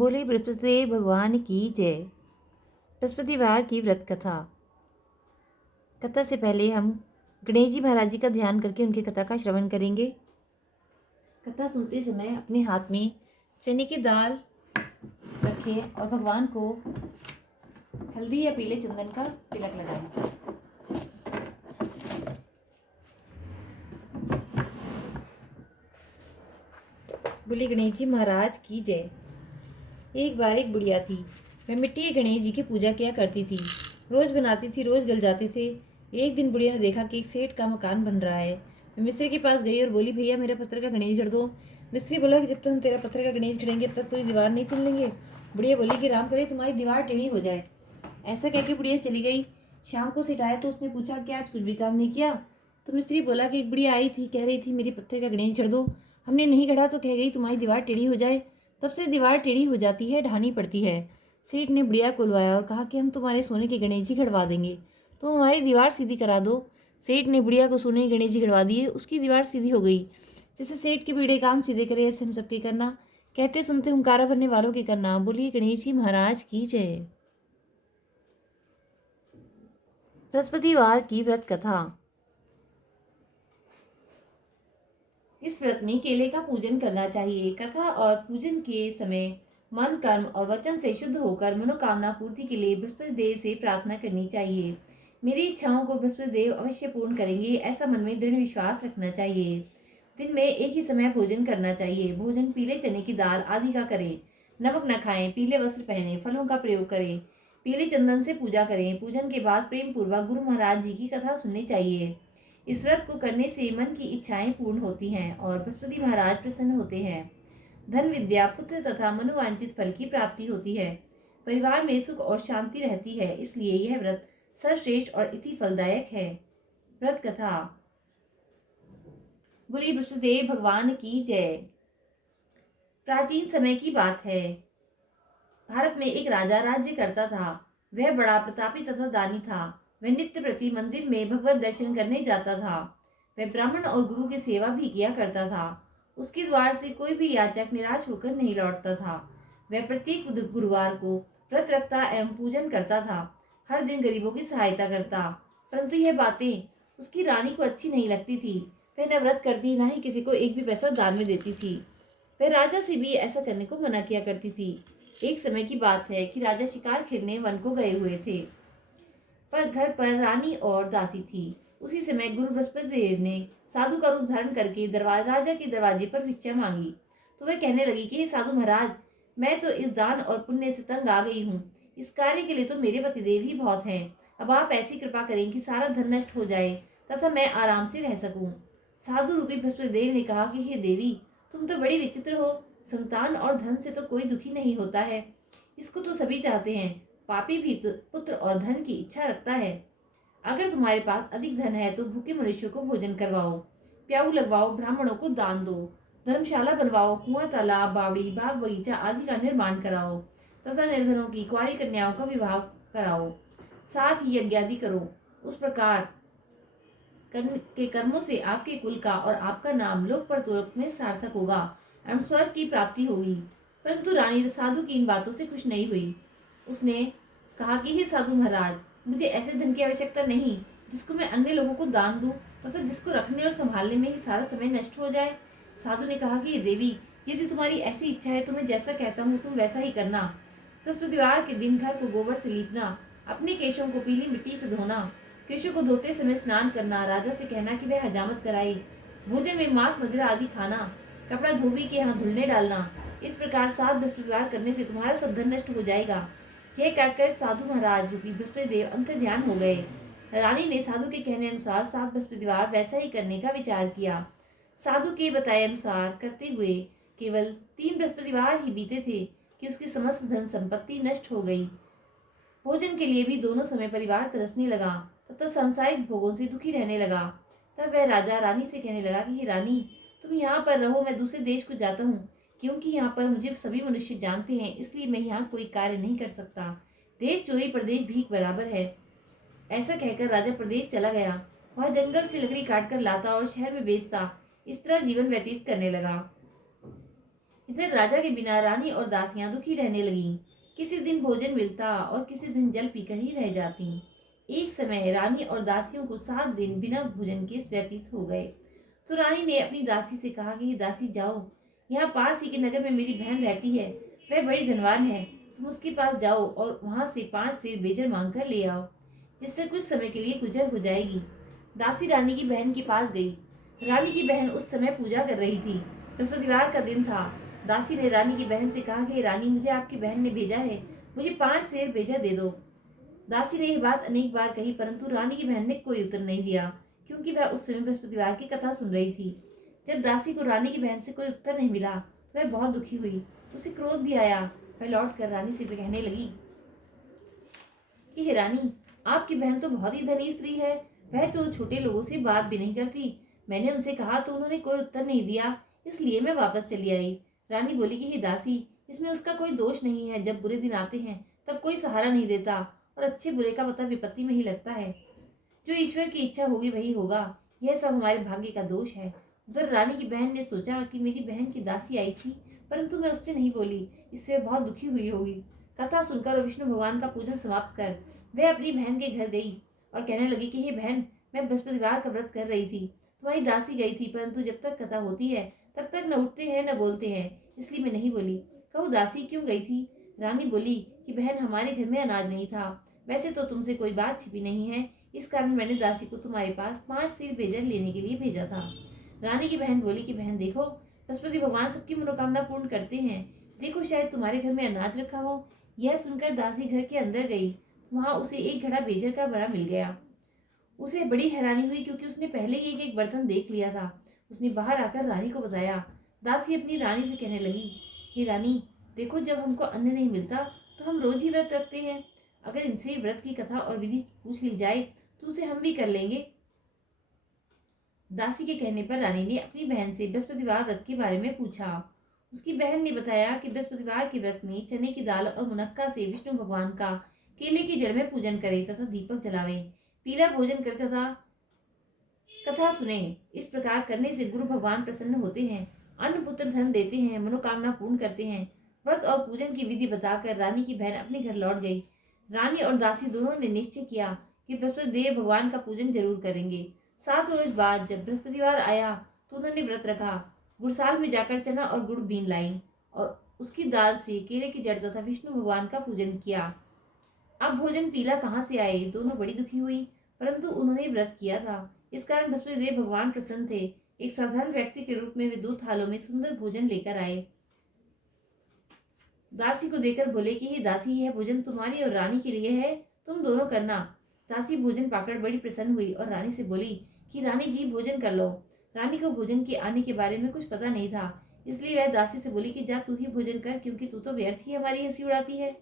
बोले बृहस्पति भगवान की जय। बृहस्पतिवार की व्रत कथा। कथा से पहले हम गणेश जी महाराज जी का ध्यान करके उनकी कथा का श्रवण करेंगे। कथा सुनते समय अपने हाथ में चने की दाल रखें और भगवान को हल्दी या पीले चंदन का तिलक लगाएं। बोले गणेश जी महाराज की जय। एक बार एक बुढ़िया थी। वह मिट्टी के गणेश जी की पूजा किया करती थी। रोज बनाती थी, रोज गल जाते थे। एक दिन बुढ़िया ने देखा कि एक सेठ का मकान बन रहा है। वह मिस्त्री के पास गई और बोली, भैया मेरा पत्थर का गणेश गढ़ दो। मिस्त्री बोला कि जब तक हम तेरा पत्थर का गणेश गढ़ेंगे तब तक पूरी दीवार नहीं चल लेंगे। बुढ़िया बोली कि राम करे तुम्हारी दीवार टेढ़ी हो जाए। ऐसा कहकर बुढ़िया चली गई। शाम को सेठ आया तो उसने पूछा कि आज कुछ भी काम नहीं किया। तो मिस्त्री बोला कि एक बुढ़िया आई थी, कह रही थी मेरी पत्थर का गणेश गढ़ दो। हमने नहीं गढ़ा तो कह गई तुम्हारी दीवार टेढ़ी हो जाए। तब से दीवार टेढ़ी हो जाती है, ढानी पड़ती है। सेठ ने बुढ़िया को बुलवाया और कहा कि हम तुम्हारे सोने के गणेश जी गढ़वा देंगे, तो हमारी दीवार सीधी करा दो। सेठ ने बुढ़िया को सोने के गणेश जी गढ़वा दिए। उसकी दीवार सीधी हो गई। जैसे सेठ के बीड़े काम सीधे करे ऐसे हम सबके करना। कहते सुनते हुंकारा भरने वालों के करना। बोलिए गणेश जी महाराज की जय। बृहस्पतिवार की व्रत कथा। इस व्रत में केले का पूजन करना चाहिए। कथा और पूजन के समय मन, कर्म और वचन से शुद्ध होकर मनोकामना पूर्ति के लिए बृहस्पति देव से प्रार्थना करनी चाहिए। मेरी इच्छाओं को बृहस्पति देव अवश्य पूर्ण करेंगे, ऐसा मन में दृढ़ विश्वास रखना चाहिए। दिन में एक ही समय भोजन करना चाहिए। भोजन पीले चने की दाल आदि का करें। नमक न खाएं, पीले वस्त्र पहने, फलों का प्रयोग करें, पीले चंदन से पूजा करें। पूजन के बाद प्रेम पूर्वक गुरु महाराज जी की कथा सुननी चाहिए। इस व्रत को करने से मन की इच्छाएं पूर्ण होती हैं और बृहस्पति महाराज प्रसन्न होते हैं। धन, विद्या, पुत्र तथा मनोवांछित फल की प्राप्ति होती है। परिवार में सुख और शांति रहती है। इसलिए यह व्रत सर्वश्रेष्ठ और इति फलदायक है। व्रत कथा। बोली बृहस्पति भगवान की जय। प्राचीन समय की बात है। भारत में एक राजा राज्य करता था। वह बड़ा प्रतापी तथा दानी था। वह नित्य प्रति मंदिर में भगवत दर्शन करने जाता था। वह ब्राह्मण और गुरु की सेवा भी किया करता था। उसके द्वार से कोई भी याचक निराश होकर नहीं लौटता था। वह प्रत्येक गुरुवार को व्रत रखता एवं पूजन करता था। हर दिन गरीबों की सहायता करता। परंतु यह बातें उसकी रानी को अच्छी नहीं लगती थी। वह न व्रत करती, न ही किसी को एक भी पैसा दान में देती थी। वह राजा से भी ऐसा करने को मना किया करती थी। एक समय की बात है कि राजा शिकार खेलने वन को गए हुए थे, पर घर पर रानी और दासी थी। उसी समय गुरु बृहस्पति देव ने साधु का रूप धारण करके राजा के दरवाजे पर भिक्षा मांगी। तो वह कहने लगी कि साधु महाराज, मैं तो इस दान और पुण्य से तंग आ गई हूँ। इस कार्य के लिए तो मेरे पतिदेव ही बहुत हैं। अब आप ऐसी कृपा करें कि सारा धन नष्ट हो जाए तथा मैं आराम से रह सकूं। साधु रूपी बृहस्पति देव ने कहा कि हे देवी, तुम तो बड़ी विचित्र हो। संतान और धन से तो कोई दुखी नहीं होता है, इसको तो सभी चाहते हैं। पापी भी तो पुत्र और धन की इच्छा रखता है। अगर तुम्हारे पास अधिक धन है तो भूखे मनुष्यों को भोजन करवाओ, प्याऊ लगवाओ, ब्राह्मणों को दान दो, धर्मशाला बनवाओ, कुआं, तालाब, बावड़ी, बाग बगीचा आदि का निर्माण कराओ तथा निर्धनों की कुंवारी कन्याओं का विवाह कराओ। साथ ही यज्ञ आदि करो। उस प्रकार के कर्मों से आपके कुल का और आपका नाम लोक परलोक में सार्थक होगा एवं स्वर्ग की प्राप्ति होगी। परंतु रानी साधु की इन बातों से खुश नहीं हुई। उसने कहा कि हे साधु महाराज, मुझे ऐसे धन की आवश्यकता नहीं जिसको मैं अन्य लोगों को दान दूं तथा जिसको रखने और संभालने में ही सारा समय नष्ट हो जाए। साधु ने कहा कि देवी, यदि तुम्हारी ऐसी इच्छा है तो मैं जैसा कहता हूँ तुम वैसा ही करना। बृहस्पतिवार के दिन घर को गोबर से लीपना, अपने केशों को पीली मिट्टी से धोना, केशों को धोते समय स्नान करना, राजा से कहना कि वह हजामत कराई, भोजन में मांस मदिरा आदि खाना, कपड़ा धोबी के यहाँ धुलने डालना। इस प्रकार 7 बृहस्पतिवार करने से तुम्हारा सब धन नष्ट हो जाएगा। यह कहकर साधु महाराज रूपी बृहस्पति देव अंतर ध्यान हो गए। रानी ने साधु के कहने अनुसार 7 बृहस्पतिवार वैसा ही करने का विचार किया। साधु के बताए अनुसार करते हुए केवल 3 बृहस्पतिवार ही बीते थे कि उसकी समस्त धन संपत्ति नष्ट हो गई। भोजन के लिए भी दोनों समय परिवार तरसने लगा तथा सांसारिक भोगों से दुखी रहने लगा। तब वह राजा रानी से कहने लगा कि रानी, तुम यहाँ पर रहो, मैं दूसरे देश को जाता हूँ, क्योंकि यहाँ पर मुझे सभी मनुष्य जानते हैं, इसलिए मैं यहाँ कोई कार्य नहीं कर सकता। देश चोरी प्रदेश भीख बराबर है। ऐसा कहकर राजा प्रदेश चला गया। वहाँ जंगल से लकड़ी काट कर लाता और शहर में बेचता। इस तरह जीवन व्यतीत करने लगा। इधर राजा के बिना रानी और दासियां दुखी रहने लगीं। किसी दिन भोजन मिलता और किसी दिन जल पीकर ही रह जाती। एक समय रानी और दासियों को 7 दिन बिना भोजन के व्यतीत हो गए। तो रानी ने अपनी दासी से कहा कि दासी जाओ, यहाँ पास ही के नगर में मेरी बहन रहती है, वह बड़ी धनवान है। तुम उसके पास जाओ और वहां से 5 सेर बेजर मांग कर ले आओ, जिससे कुछ समय के लिए गुजर हो जाएगी। दासी रानी की बहन के पास गई। रानी की बहन उस समय पूजा कर रही थी। बृहस्पतिवार का दिन था। दासी ने रानी की बहन से कहा कि रानी, मुझे आपकी बहन ने भेजा है, मुझे 5 सेर बेजा दे दो। दासी ने यह बात अनेक बार कही, परंतु रानी की बहन ने कोई उत्तर नहीं दिया, क्योंकि वह उस समय बृहस्पतिवार की कथा सुन रही थी। जब दासी को रानी की बहन से कोई उत्तर नहीं मिला तो वह बहुत दुखी हुई। उसे क्रोध भी आया। वह लौट कर रानी से कहने लगी कि हे रानी, आपकी बहन तो बहुत ही धनी स्त्री है, वह तो छोटे लोगों से बात भी नहीं करती। मैंने उनसे कहा तो उन्होंने कोई उत्तर नहीं दिया, इसलिए मैं वापस चली आई। रानी बोली कि हे दासी, इसमें उसका कोई दोष नहीं है। जब बुरे दिन आते हैं तब कोई सहारा नहीं देता, और अच्छे बुरे का पता विपत्ति में ही लगता है। जो ईश्वर की इच्छा होगी वही होगा। यह सब हमारे भाग्य का दोष है। उधर रानी की बहन ने सोचा कि मेरी बहन की दासी आई थी, परंतु मैं उससे नहीं बोली, इससे बहुत दुखी हुई होगी। कथा सुनकर और विष्णु भगवान का पूजन समाप्त कर वह अपनी बहन के घर गई और कहने लगी कि हे बहन, मैं बृहस्पतिवार का व्रत कर रही थी, तुम्हारी दासी गई थी, परंतु जब तक कथा होती है तब तक न उठते हैं न बोलते हैं, इसलिए मैं नहीं बोली। कहूँ दासी क्यों गई थी? रानी बोली कि बहन, हमारे घर में अनाज नहीं था। वैसे तो तुमसे कोई बात छिपी नहीं है, इस कारण मैंने दासी को तुम्हारे पास 5 सेर बेजर लेने के लिए भेजा था। रानी की बहन बोली कि बहन देखो, बृहस्पति भगवान सबकी मनोकामना पूर्ण करते हैं। देखो, शायद तुम्हारे घर में अनाज रखा हो। यह सुनकर दासी घर के अंदर गई। वहां उसे एक घड़ा बेजर का बड़ा मिल गया। उसे बड़ी हैरानी हुई, क्योंकि उसने पहले ही एक एक बर्तन देख लिया था। उसने बाहर आकर रानी को बताया। दासी अपनी रानी से कहने लगी, हे रानी, देखो, जब हमको अन्न नहीं मिलता तो हम रोज ही व्रत रखते हैं। अगर इनसे व्रत की कथा और विधि पूछ ली जाए तो उसे हम भी कर लेंगे। दासी के कहने पर रानी ने अपनी बहन से बृहस्पतिवार व्रत के बारे में पूछा। उसकी बहन ने बताया कि बृहस्पतिवार के व्रत में चने की दाल और मुनक्का से विष्णु भगवान का केले की जड़ में पूजन करे तथा दीपक जलावे, पीला भोजन करे तथा कथा सुने। इस प्रकार करने से गुरु भगवान प्रसन्न होते हैं, अन्न पुत्र धन देते हैं, मनोकामना पूर्ण करते हैं। व्रत और पूजन की विधि बताकर रानी की बहन अपने घर लौट गई। रानी और दासी दोनों ने निश्चय किया कि बृहस्पति देव भगवान का पूजन जरूर करेंगे। 7 रोज बाद जब बृहस्पतिवार आया तो उन्होंने व्रत रखा। गुड़साल में जाकर चना और गुड़ बीन लाई और उसकी दाल से केले की जड़ तथा विष्णु भगवान का पूजन किया। अब भोजन पीला कहाँ से आए? दोनों बड़ी दुखी हुई, परंतु उन्होंने व्रत किया था, इस कारण बृहस्पति देव भगवान प्रसन्न थे। एक साधारण व्यक्ति के रूप में वे 2 थालों में सुंदर भोजन लेकर आए। दासी को देकर बोले कि हे दासी, यह भोजन तुम्हारी और रानी के लिए है, तुम दोनों करना। दासी भोजन पाकर बड़ी प्रसन्न हुई और रानी से बोली कि रानी जी, भोजन कर लो। रानी को भोजन के आने के बारे में कुछ पता नहीं था, इसलिए वह दासी से बोली कि जा तू ही भोजन कर, क्योंकि तू तो व्यर्थ ही हमारी हंसी उड़ाती है।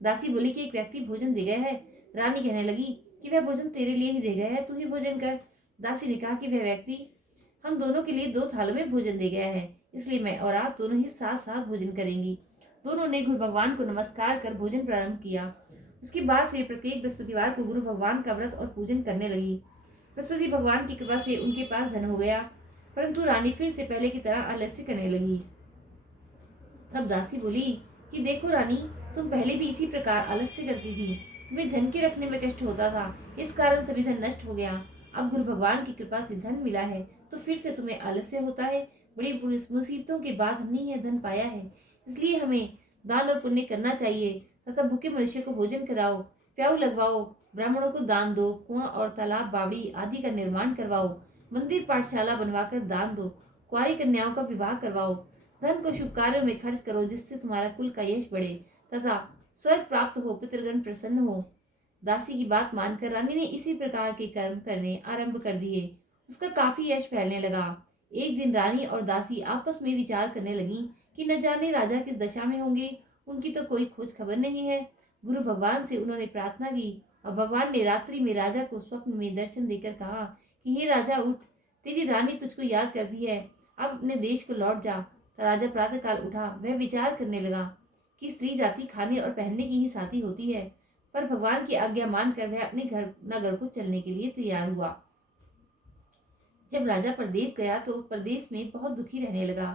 दासी बोली कि एक व्यक्ति भोजन दे गया है। रानी कहने लगी कि वह भोजन तेरे लिए ही दे गया है, तू ही भोजन कर। दासी ने कहा कि वह व्यक्ति हम दोनों के लिए 2 थालों में भोजन दे गया है, इसलिए मैं और आप दोनों ही साथ साथ भोजन करेंगी। दोनों ने गुरु भगवान को नमस्कार कर भोजन प्रारंभ किया। उसके बाद से प्रत्येक बृहस्पतिवार को गुरु भगवान का व्रत और पूजन करने लगी। बृहस्पति भगवान की कृपा से उनके पास धन हो गया, परंतु रानी फिर से पहले की तरह आलस्य करने लगी। तब दासी बोली कि देखो रानी, तुम पहले भी इसी प्रकार आलस्य करती थी, तुम्हें धन के रखने में कष्ट होता था, इस कारण सभी धन नष्ट हो गया। अब गुरु भगवान की कृपा से धन मिला है तो फिर से तुम्हें आलस्य होता है। बड़ी मुसीबतों के बाद हमने यह धन पाया है, इसलिए हमें दान और पुण्य करना चाहिए तथा भूखे मनुष्य को भोजन कराओ, प्याऊ लगवाओ, ब्राह्मणों को दान दो, कुआं और तालाब बावड़ी आदि का निर्माण करवाओ, मंदिर पाठशाला बनवाकर दान दो, कुंवारी कन्याओं का विवाह करवाओ, धन को शुभ कार्यों में खर्च करो, जिससे तुम्हारा कुल का यश बढ़े तथा स्वर्ग प्राप्त हो, पितृगण प्रसन्न हो। दासी की बात मानकर रानी ने इसी प्रकार के कर्म करने आरंभ कर दिए। उसका काफी यश फैलने लगा। एक दिन रानी और दासी आपस में विचार करने लगी कि न जाने राजा किस दशा में होंगे, उनकी तो कोई खोज खबर नहीं है। गुरु भगवान से उन्होंने प्रार्थना की और भगवान ने रात्रि में राजा को स्वप्न में दर्शन देकर कहा कि हे राजा, उठ, तेरी रानी तुझको याद करती है, अब अपने देश को लौट जा। तो राजा प्रातःकाल उठा। वह विचार करने लगा कि स्त्री जाति खाने और पहनने की ही साथी होती है, पर भगवान की आज्ञा मानकर वह अपने घर नगर को चलने के लिए तैयार हुआ। जब राजा प्रदेश गया तो प्रदेश में बहुत दुखी रहने लगा।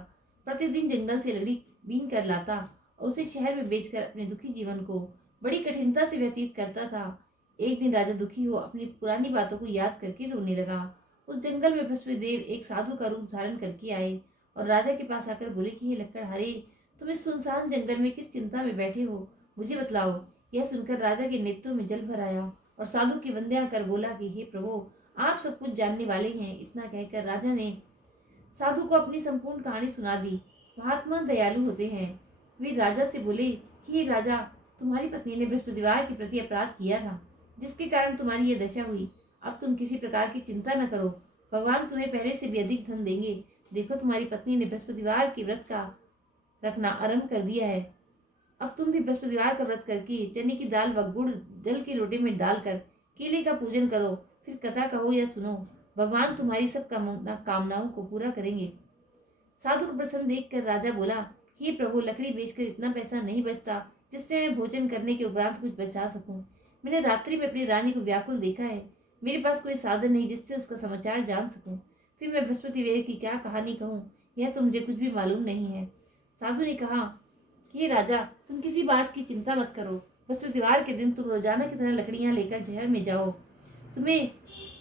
प्रतिदिन जंगल से लकड़ी बीन कर लाता और उसे शहर में बेचकर अपने दुखी जीवन को बड़ी कठिनता से व्यतीत करता था। एक दिन राजा दुखी हो अपनी पुरानी बातों को याद करके रोने लगा। उस जंगल में बृहस्पति देव एक साधु का रूप धारण करके आए और राजा के पास आकर बोले कि हे लक्कड़हारे, तुम इस सुनसान जंगल में किस चिंता में बैठे हो, मुझे बतलाओ। यह सुनकर राजा के नेत्रों में जल भर आया और साधु की वंदना कर बोला कि हे प्रभु, आप सब कुछ जानने वाले हैं। इतना कहकर राजा ने साधु को अपनी संपूर्ण कहानी सुना दी। महात्मा दयालु होते हैं। वे राजा से बोले, हे राजा, तुम्हारी पत्नी ने बृहस्पतिवार के प्रति अपराध किया था, जिसके कारण तुम्हारी यह दशा हुई। अब तुम किसी प्रकार की चिंता न करो, भगवान तुम्हें पहले से भी अधिक धन देंगे। देखो, तुम्हारी पत्नी ने बृहस्पतिवार के व्रत का रखना आरंभ कर दिया है। अब तुम भी बृहस्पतिवार का व्रत करके चने की दाल व गुड़ जल के लोटे में डालकर केले का पूजन करो, फिर कथा कहो या सुनो। भगवान तुम्हारी सब कामनाओं को पूरा करेंगे। साधु को प्रसन्न देखकर राजा बोला, हे प्रभु, लकड़ी बेचकर इतना पैसा नहीं बचता जिससे मैं भोजन करने के उपरांत कुछ बचा सकूं। मैंने रात्रि में अपनी रानी को व्याकुल देखा है। मेरे पास कोई साधन नहीं जिससे उसका समाचार जान सकूं। फिर मैं बृहस्पति देव की क्या कहानी कहूँ, यह तो मुझे कुछ भी मालूम नहीं है। साधु ने कहा, हे राजा, तुम किसी बात की चिंता मत करो। बृहस्पतिवार के दिन तुम रोजाना की तरह लकड़ियां लेकर शहर में जाओ। तुम्हें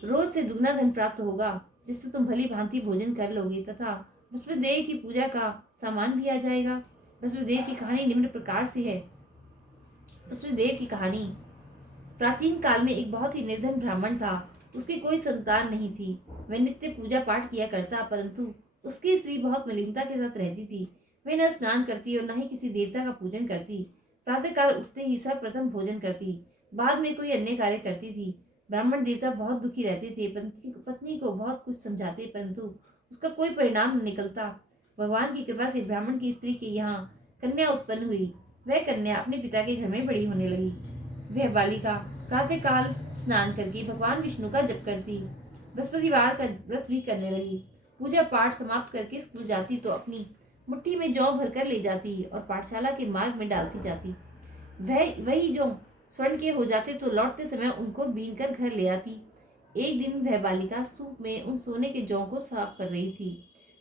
रोज से दुगना धन प्राप्त होगा, जिससे तुम भली भांति भोजन कर लोगे तथा बृहस्पति देव की पूजा का सामान भी आ जाएगा। बृहस्पति देव की कहानी निम्न प्रकार से है। बृहस्पति देव की कहानी। प्राचीन काल में एक बहुत ही निर्धन ब्राह्मण था। उसकी कोई संतान नहीं थी। वह नित्य पूजा पाठ किया करता, परंतु उसकी स्त्री बहुत मलिनता के साथ रहती थी। वह न स्नान करती और न ही किसी देवता का पूजन करती। प्रातःकाल उठते ही सर्वप्रथम भोजन करती, बाद में कोई अन्य कार्य करती थी। ब्राह्मण देवता बहुत दुखी रहते थे। पत्नी को बहुत कुछ समझाते, परंतु उसका कोई परिणाम न निकलता। भगवान की कृपा से ब्राह्मण की स्त्री के यहाँ कन्या उत्पन्न हुई। वह कन्या अपने पिता के घर में बड़ी होने लगी। वह बालिका प्रातःकाल स्नान करके भगवान विष्णु का जप करती, बृहस्पतिवार का व्रत भी करने लगी। पूजा पाठ समाप्त करके स्कूल जाती तो अपनी मुट्ठी में जौ भरकर ले जाती और पाठशाला के मार्ग में डालती जाती। वही जौ स्वर्ण के हो जाते तो लौटते समय उनको बीन कर घर ले आती। एक दिन वह बालिका सूप में उन सोने के जौ को साफ कर रही थी।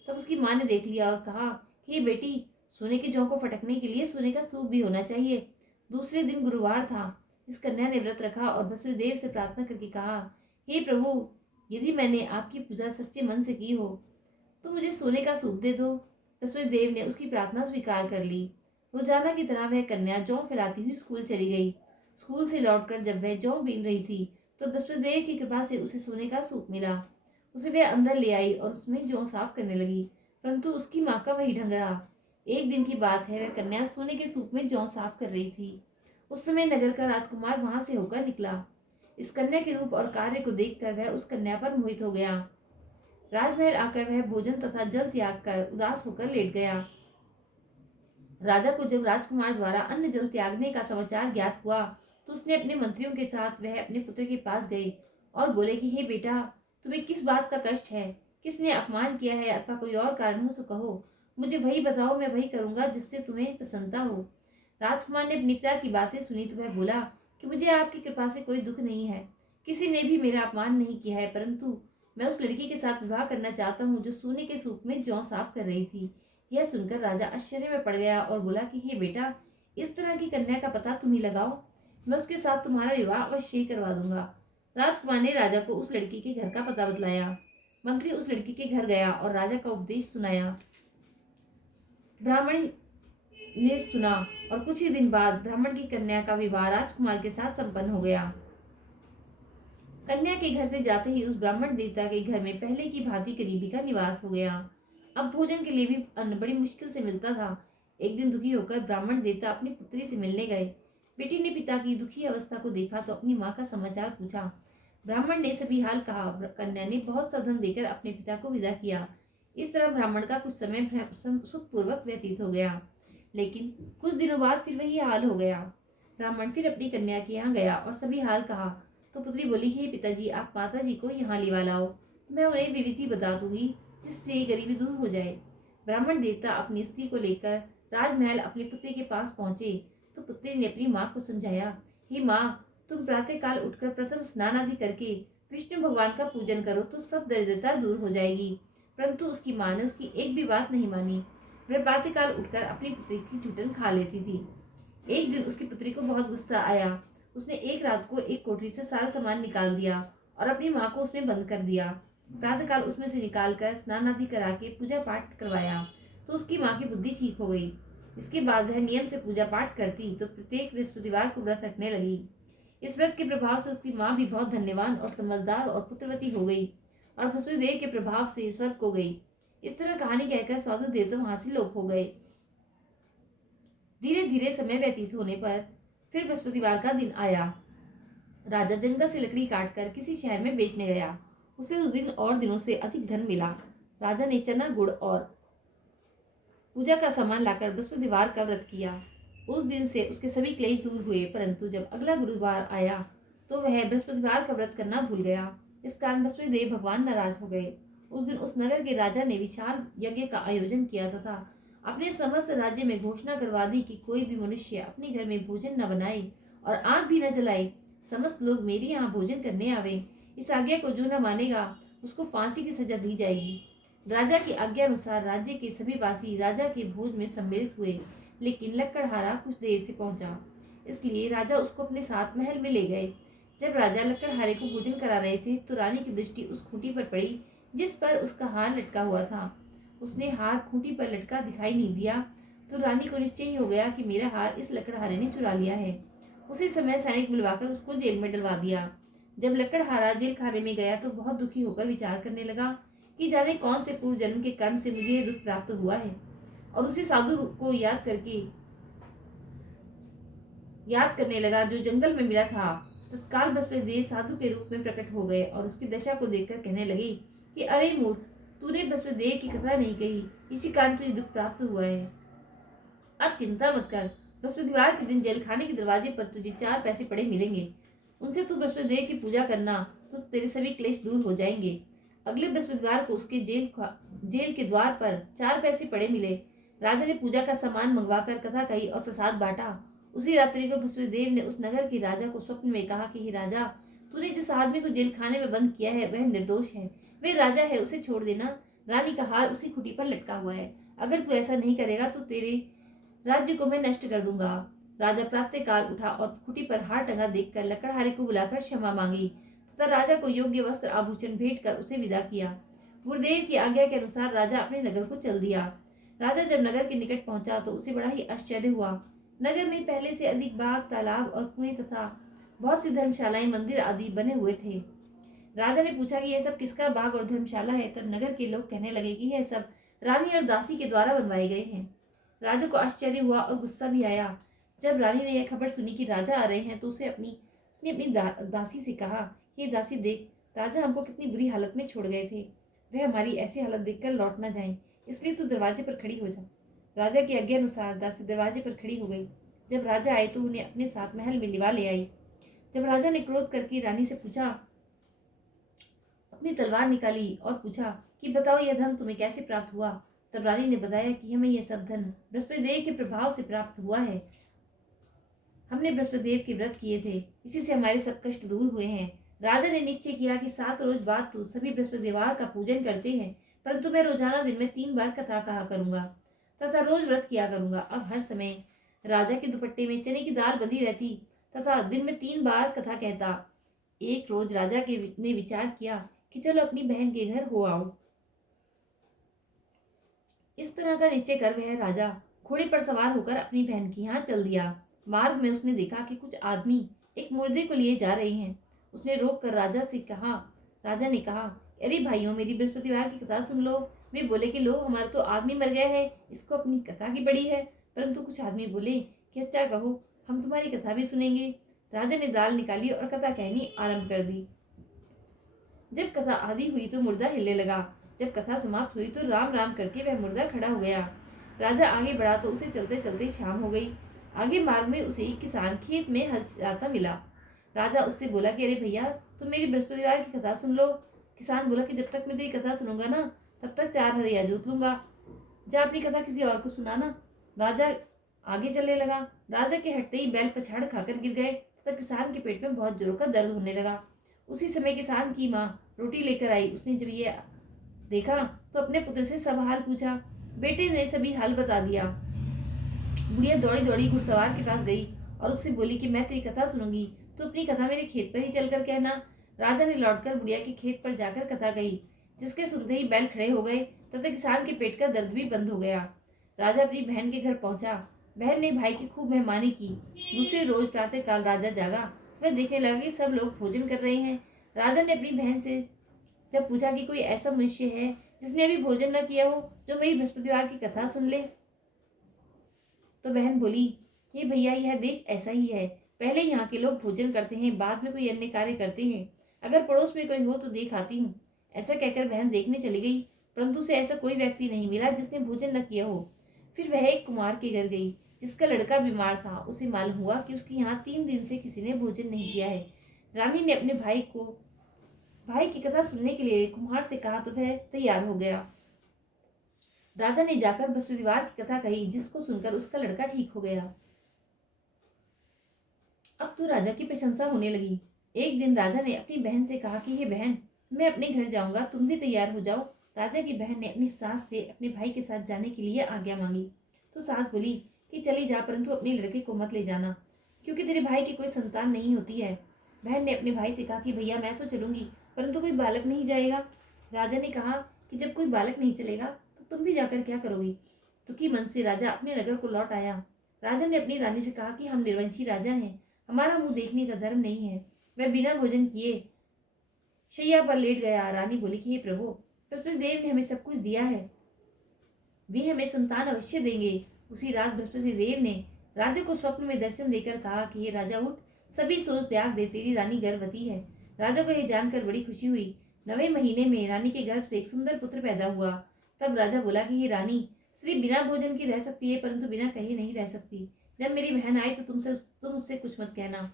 तब उसकी माँ ने देख लिया और कहा, हे बेटी, सोने के जौ को फटकने के लिए सोने का सूप भी होना चाहिए। दूसरे दिन गुरुवार था। इस कन्या ने व्रत रखा और बसवे देव से प्रार्थना करके कहा, हे प्रभु, यदि मैंने आपकी पूजा सच्चे मन से की हो तो मुझे सोने का सूप दे दो। बसवे देव ने उसकी प्रार्थना स्वीकार कर ली। रोजाना की तरह वह कन्या जौ फैलाती हुई स्कूल चली गई। स्कूल से लौटकर जब वह जौ बीन रही थी तो बसवे देव की कृपा से उसे सोने का सूप मिला। उसे वह अंदर ले आई और उसमें जौ साफ करने लगी, परंतु उसकी माँ का वही ढंग रहा। एक दिन की बात है, वह कन्या सोने के सूप में जौ साफ कर रही थी। उस समय नगर का राजकुमार वहां से होकर निकला। इस कन्या के रूप और कार्य को देखकर वह उस कन्या पर मोहित हो गया। राजमहल आकर वह भोजन तथा जल त्याग कर उदास होकर लेट गया। राजा को जब राजकुमार द्वारा अन्न जल त्यागने का समाचार ज्ञात हुआ तो उसने अपने मंत्रियों के साथ वह अपने पुत्र के पास गए और बोले कि हे बेटा, तुम्हें किस बात का कष्ट है, किसने अपमान किया है अथवा कोई और कारण हो तो कहो, मुझे वही बताओ, मैं वही करूंगा जिससे तुम्हें प्रसन्नता हो। राजकुमार ने अपने पिता की बातें सुनी तो वह बोला कि मुझे आपकी कृपा से कोई दुख नहीं है, किसी ने भी मेरा अपमान नहीं किया है, परंतु मैं उस लड़की के साथ विवाह करना चाहता हूँ जो सोने के सूप में जौ साफ कर रही थी। यह सुनकर राजा आश्चर्य में पड़ गया और बोला कि हे बेटा, इस तरह की कन्या का पता तुम ही लगाओ, मैं उसके साथ तुम्हारा विवाह अवश्य ही करवा दूंगा। राजकुमार ने राजा को उस लड़की के घर का पता बतलाया। मंत्री उस लड़की के घर गया और राजा का उपदेश सुनाया। ब्राह्मण ने सुना और कुछ ही दिन बाद ब्राह्मण की कन्या का विवाह राजकुमार के साथ संपन्न हो गया। कन्या के घर से जाते ही उस ब्राह्मण देवता के घर में पहले की भांति गरीबी का निवास हो गया। अब भोजन के लिए भी अन्न बड़ी मुश्किल से मिलता था। एक दिन दुखी होकर ब्राह्मण देवता अपनी पुत्री से मिलने गए। बेटी ने पिता की दुखी अवस्था को देखा तो अपनी माँ का समाचार पूछा। ब्राह्मण ने सभी हाल कहा। कन्या ने बहुत सा धन देकर अपने पिता को विदा किया। इस तरह ब्राह्मण का कुछ समय सुखपूर्वक व्यतीत हो गया, लेकिन कुछ दिनों बाद फिर वही हाल हो गया। ब्राह्मण फिर अपनी कन्या के यहाँ गया और सभी हाल कहा तो पुत्री बोली, हे पिताजी, आप माता जी को यहाँ लिवा लाओ, मैं उन्हें विविधि बता दूंगी जिससे गरीबी दूर हो जाए। ब्राह्मण देवता अपनी स्त्री को लेकर राजमहल अपने पुत्री के पास पहुंचे तो पुत्री ने अपनी माँ को समझाया, हे माँ, तुम प्रातःकाल उठकर प्रथम स्नान आदि करके विष्णु भगवान का पूजन करो तो सब दरिद्रता दूर हो जाएगी। परंतु उसकी माँ ने उसकी एक भी बात नहीं मानी। वह प्रातःकाल उठकर अपनी पुत्री की जूठन खा लेती थी। एक दिन उसकी पुत्री को बहुत गुस्सा आया। उसने एक रात को एक कोठरी से सारा सामान निकाल दिया और अपनी माँ को उसमें बंद कर दिया। प्रातःकाल उसमें से निकालकर स्नान आदि करा के पूजा पाठ करवाया तो उसकी माँ की बुद्धि ठीक हो गई। इसके बाद वह नियम से पूजा पाठ करती तो प्रत्येक बृहस्पतिवार को व्रत रखने लगी। इस व्रत के प्रभाव से उसकी माँ भी बहुत धन्यवान और समझदार और पुत्रवती हो गई और बृहस्पतिदेव के प्रभाव से स्वर्ग को गई। इस तरह कहानी कहकर साधु देवता वहां से लोप हो गए। धीरे धीरे समय व्यतीत होने पर फिर बृहस्पतिवार का दिन आया। राजा जंगल से लकड़ी काटकर किसी शहर में बेचने गया। उसे उस दिन और दिनों से अधिक धन मिला। राजा ने चना गुड़ और पूजा का सामान लाकर बृहस्पतिवार का व्रत किया। उस दिन से उसके सभी क्लेश दूर हुए, परंतु जब अगला गुरुवार आया तो वह बृहस्पतिवार का व्रत करना भूल गया। इस कारण बृहस्पतिदेव भगवान नाराज हो गए। उस दिन उस नगर के राजा ने विशाल यज्ञ का आयोजन किया तथा अपने समस्त राज्य में घोषणा करवा दी कि कोई भी मनुष्य अपने घर में भोजन न बनाए और आग भी न जलाए। समस्त लोग मेरे यहाँ भोजन करने आवे। इस आज्ञा को जो न मानेगा उसको फांसी की सजा दी जाएगी। राजा की आज्ञा अनुसार राज्य के सभी वासी राजा के भोज में सम्मिलित हुए, लेकिन लक्कड़हारा कुछ देर से पहुंचा, इसलिए राजा उसको अपने साथ महल में ले गए। जब राजा लक्कड़हारे को भोजन करा रहे थे तो रानी की दृष्टि उस खूंटी पर पड़ी जिस पर उसका हार लटका हुआ था। उसने हार खूंटी पर लटका दिखाई नहीं दिया तो रानी को निश्चय ही हो गया कि मेरा हार इस लकड़हारे ने चुरा लिया है। उसी समय सैनिक बुलवाकर उसको जेल में डलवा दिया। जब लकड़हारा जेल खाने में गया तो बहुत दुखी होकर विचार करने लगा कि जाने कौन से पूर्व जन्म के कर्म से मुझे यह दुख प्राप्त हुआ है, और उसी साधु को याद करने लगा जो जंगल में मिला था। तत्काल बृहस्पतिदेव साधु के रूप में प्रकट हो गए और उसकी दशा को देखकर कहने लगे कि अरे मूर्ख, तूने बृहस्पतिदेव की कथा नहीं कही, इसी कारण तुझे दुख प्राप्त हुआ है। अब चिंता मत कर, बृहस्पतिवार के दिन जेल खाने के दरवाजे पर तुझे 4 पैसे पड़े मिलेंगे। उनसे तू बृहस्पतिदेव की पूजा करना तो तेरे सभी क्लेश दूर हो जाएंगे। अगले बृहस्पतिवार को उसके जेल के द्वार पर 4 पैसे पड़े मिले। राजा ने पूजा का सामान मंगवाकर कथा कही और प्रसाद बांटा। उसी रात्रि को बृहस्पतिदेव ने उस नगर के राजा को स्वप्न में कहा कि हे राजा, तूने जिस आदमी को जेल खाने में बंद किया है वह निर्दोष है, वह राजा है, उसे छोड़ देना। रानी का हार उसी खुटी पर लटका हुआ है। अगर तू ऐसा नहीं करेगा तो तेरे राज्य को मैं नष्ट कर दूंगा। राजा प्रातःकाल उठा और खुटी पर हार टंगा देखकर लकड़हारे को बुलाकर क्षमा मांगी तथा राजा को योग्य वस्त्र आभूषण भेंट कर उसे विदा किया। गुरुदेव की आज्ञा के अनुसार राजा अपने नगर को चल दिया। राजा जब नगर के निकट पहुंचा तो उसे बड़ा ही आश्चर्य हुआ। नगर में पहले से अधिक बाग, तालाब और कुएं तथा बहुत सी धर्मशालाएं, मंदिर आदि बने हुए थे। राजा ने पूछा कि यह सब किसका बाग और धर्मशाला है। तब नगर के लोग कहने लगे कि यह सब रानी और दासी के द्वारा बनवाए गए हैं। राजा को आश्चर्य हुआ और गुस्सा भी आया। जब रानी ने यह खबर सुनी कि राजा आ रहे हैं तो उसने अपनी दासी से कहा, हे दासी, देख, राजा हमको कितनी बुरी हालत में छोड़ गए थे। वह हमारी ऐसी हालत देखकर लौट ना जाए, इसलिए तू दरवाजे पर खड़ी हो जा। राजा की आज्ञा अनुसार दासी दरवाजे पर खड़ी हो गई। जब राजा आए तो उन्हें अपने साथ महल में लिवा ले आई। जब राजा ने क्रोध करके रानी से पूछा, अपनी तलवार निकाली और पूछा कि बताओ यह धन तुम्हें कैसे प्राप्त हुआ। तब रानी ने बताया कि हमें यह सब धन बृहस्पतिदेव के प्रभाव से प्राप्त हुआ है। हमने बृहस्पतिदेव के व्रत किए थे, इसी से हमारे सब कष्ट दूर हुए हैं। राजा ने निश्चय किया कि 7 रोज बाद तो सभी बृहस्पतिवार का पूजन करते हैं, परंतु मैं रोजाना दिन में 3 बार कथा कहा करूंगा तथा रोज व्रत किया करूंगा। अब हर समय राजा के दुपट्टे में चने की दाल बंधी रहती तथा दिन में 3 बार कथा कहता। एक रोज राजा ने विचार किया कि चलो अपनी बहन के घर हो आओ। इस तरह का निश्चय कर वह राजा घोड़े पर सवार होकर अपनी बहन के यहाँ चल दिया। मार्ग में उसने देखा कि कुछ आदमी एक मुर्दे को लिए जा रहे हैं। उसने रोक कर राजा ने कहा, अरे भाइयों, मेरी बृहस्पतिवार की कथा सुन लो। वे बोले कि लो, हमारा तो आदमी मर गया है, इसको अपनी कथा की पड़ी है। परंतु कुछ आदमी बोले कि अच्छा कहो, हम तुम्हारी कथा भी सुनेंगे। राजा ने दाल निकाली और कथा कहनी आरंभ कर दी। जब कथा आदि हुई तो मुर्दा हिलने लगा। जब कथा समाप्त हुई तो राम राम करके वह मुर्दा खड़ा हो गया। राजा आगे बढ़ा तो उसे चलते चलते शाम हो गई। आगे मार्ग में उसे एक किसान खेत में हल चलाता मिला। राजा उससे बोला कि अरे भैया, तुम मेरी बृहस्पतिवार की कथा सुन लो। किसान बोला कि जब तक मैं तेरी कथा सुनूंगा ना, तब तक 4 हरिया जोत लूंगा। जा अपनी कथा किसी और को सुनाना। राजा आगे चलने लगा। राजा के हटते ही बैल पछाड़ खाकर गिर गए तथा किसान के पेट में बहुत जोरों का दर्द होने लगा। उसी समय किसान की माँ रोटी लेकर आई। उसने जब ये देखा तो अपने पुत्र से सब हाल पूछा। बेटे ने सभी हाल बता दिया। बुढ़िया दौड़ी दौड़ी घुड़सवार के पास गई और उससे बोली कि मैं तेरी कथा सुनूंगी, तो अपनी कथा मेरे खेत पर ही चलकर कहना। राजा ने लौटकर बुढ़िया के खेत पर जाकर कथा कही, जिसके सुनते ही बैल खड़े हो गए तथा किसान के पेट का दर्द भी बंद हो गया। राजा अपनी बहन के घर पहुंचा। बहन ने भाई की खूब मेहमानी की। दूसरे रोज प्रातः काल राजा जागा तो वह देखने लगा कि सब लोग भोजन कर रहे हैं। राजा ने अपनी बहन से जब पूछा कि कोई ऐसा मनुष्य है जिसने अभी भोजन न किया हो, जो मेरी बृहस्पतिवार की कथा सुन ले। तो बहन बोली, हे भैया, यह देश ऐसा ही है। पहले यहाँ के लोग भोजन करते हैं, बाद में कोई अन्य कार्य करते हैं। अगर पड़ोस में कोई हो तो देख आती हूँ। ऐसा कहकर बहन देखने चली गई, परंतु उसे ऐसा कोई व्यक्ति नहीं मिला जिसने भोजन न किया हो। फिर वह एक कुमार के घर गई, जिसका लड़का बीमार था। उसे मालूम हुआ कि उसके यहाँ 3 दिन से किसी ने भोजन नहीं किया है। रानी ने अपने भाई की कथा सुनने के लिए कुम्हार से कहा, तो वह तैयार हो गया। राजा ने जाकर बृहस्पतिवार की कथा कही, जिसको सुनकर उसका लड़का ठीक हो गया। अब तो राजा की प्रशंसा होने लगी। एक दिन राजा ने अपनी बहन से कहा कि हे बहन, मैं अपने घर जाऊंगा, तुम भी तैयार हो जाओ। राजा की बहन ने अपनी सास से अपने भाई के साथ जाने के लिए आज्ञा मांगी। तो सास बोली कि चली जा, परंतु अपने लड़के को मत ले जाना, क्योंकि तेरे भाई की कोई संतान नहीं होती है। बहन ने अपने भाई से कहा कि भैया, मैं तो चलूंगी, परंतु कोई बालक नहीं जाएगा। राजा ने कहा कि जब कोई बालक नहीं चलेगा तो तुम भी जाकर क्या करोगी। दुखी मन से राजा अपने नगर को लौट आया। राजा ने अपनी रानी से कहा कि हम निर्वंशी राजा हैं, हमारा मुंह देखने का धर्म नहीं है। वह बिना भोजन किए शैया पर लेट गया। रानी बोली कि हे प्रभु, बृहस्पति देव ने हमें सब कुछ दिया है, वे हमें संतान अवश्य देंगे। उसी रात बृहस्पति देव ने राजा को स्वप्न में दर्शन देकर कहा कि हे राजा, उठ, सभी सोच त्याग दे, तेरी रानी गर्भवती है। राजा को यह जानकर बड़ी खुशी हुई। 9वें महीने में रानी के गर्भ से एक सुंदर पुत्र पैदा हुआ। तब राजा बोला कि हे रानी, स्त्री बिना भोजन की रह सकती है, परंतु बिना कहे नहीं रह सकती। जब मेरी बहन आए तो तुम उससे कुछ मत कहना।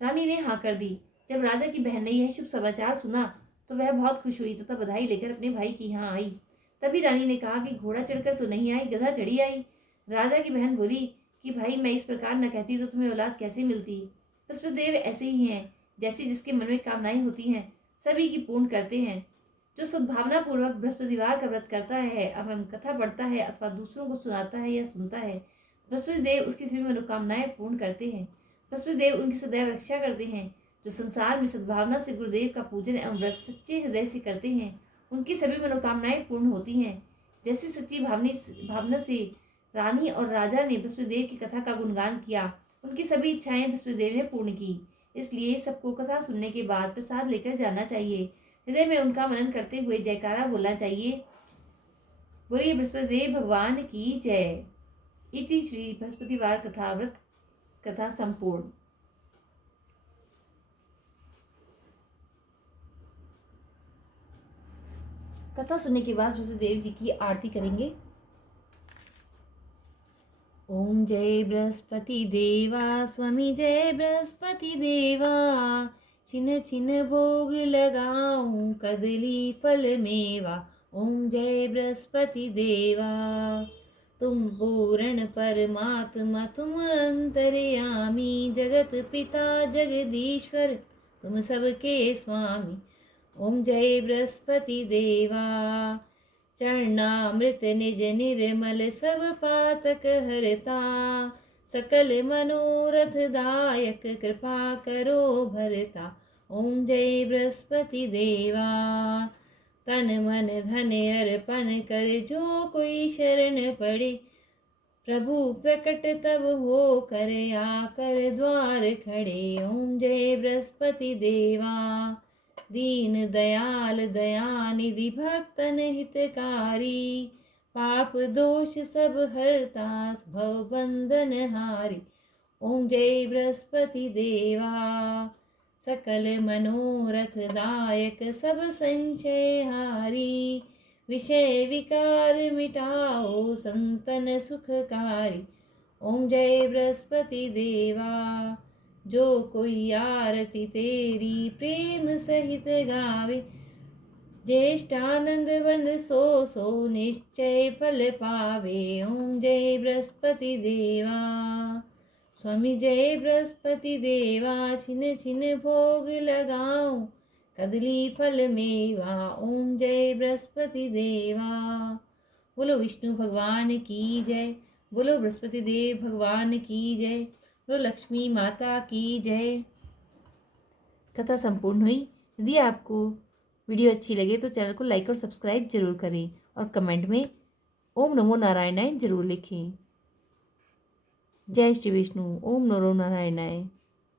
रानी ने हाँ कर दी। जब राजा की बहन ने यह शुभ समाचार सुना तो वह बहुत खुश हुई तथा बधाई लेकर अपने भाई की यहाँ आई। तभी रानी ने कहा कि घोड़ा चढ़कर तो नहीं आई, गधा चढ़ी आई। राजा की बहन बोली कि भाई, मैं इस प्रकार न कहती तो तुम्हें औलाद कैसे मिलती। पुष्पदेव ऐसे ही हैं, जैसी जिसके मन में कामनाएं होती हैं सभी की पूर्ण करते हैं। जो सद्भावना पूर्वक बृहस्पतिवार का व्रत करता है एवं कथा पढ़ता है अथवा दूसरों को सुनाता है या सुनता है, बृहस्पतिदेव उसकी सभी मनोकामनाएं पूर्ण करते हैं। बृहस्पतिदेव उनकी सदैव रक्षा करते हैं। जो संसार में सद्भावना से गुरुदेव का पूजन एवं व्रत सच्चे हृदय से करते हैं, उनकी सभी मनोकामनाएं पूर्ण होती हैं। जैसी सच्ची भावना से रानी और राजा ने बृहस्पतिदेव की कथा का गुणगान किया, उनकी सभी इच्छाएं बृहस्पतिदेव ने पूर्ण की। इसलिए सबको कथा सुनने के बाद प्रसाद लेकर जाना चाहिए। हृदय में उनका मनन करते हुए जयकारा बोलना चाहिए। बोलिए बृहस्पतिदेव भगवान की जय। इति श्री बृहस्पतिवार कथा व्रत कथा संपूर्ण। कथा सुनने के बाद बृहस्पतिदेव जी की आरती करेंगे। ओम जय बृहस्पति देवा, स्वामी जय बृहस्पति देवा। छिन छिन भोग लगाऊं, कदली फल मेवा। ओम जय बृहस्पति देवा। तुम पूर्ण परमात्मा, तुम अंतर्यामी, जगत पिता जगदीश्वर, तुम सबके स्वामी। ओम जय बृहस्पति देवा। चरणामृत निज निर्मल, सब पातक हरता। सकल मनोरथ दायक, कृपा करो भरता। ओम जय बृहस्पति देवा। तन मन धन अर्पण कर, जो कोई शरण पड़े, प्रभु प्रकट तब हो कर, आकर द्वार खड़े। ओम जय बृहस्पति देवा। दीन दयाल दयानिधि, भक्तन हितकारी, पाप दोष सब हरता, भव बंधन हारी। ओम जय बृहस्पति देवा। सकल मनोरथ दायक, सब संशय हारी, विषय विकार मिटाओ, संतन सुखकारी। ओम जय बृहस्पति देवा। जो कोई आरती तेरी प्रेम सहित गावे, ज्येष्ठानंद बंद सो सो, निश्चय फल पावे। ओम जय बृहस्पति देवा। स्वामी जय बृहस्पति देवा। छिन छिन भोग लगाओ, कदली फल मेवा। ओम जय बृहस्पति देवा। बोलो विष्णु भगवान की जय। बोलो बृहस्पति देव भगवान की जय। बोलो लक्ष्मी माता की जय। कथा संपूर्ण हुई। यदि आपको वीडियो अच्छी लगे तो चैनल को लाइक और सब्सक्राइब जरूर करें और कमेंट में ओम नमो नारायणाय जरूर लिखें। जय श्री विष्णु। ओम नमो नारायणाय।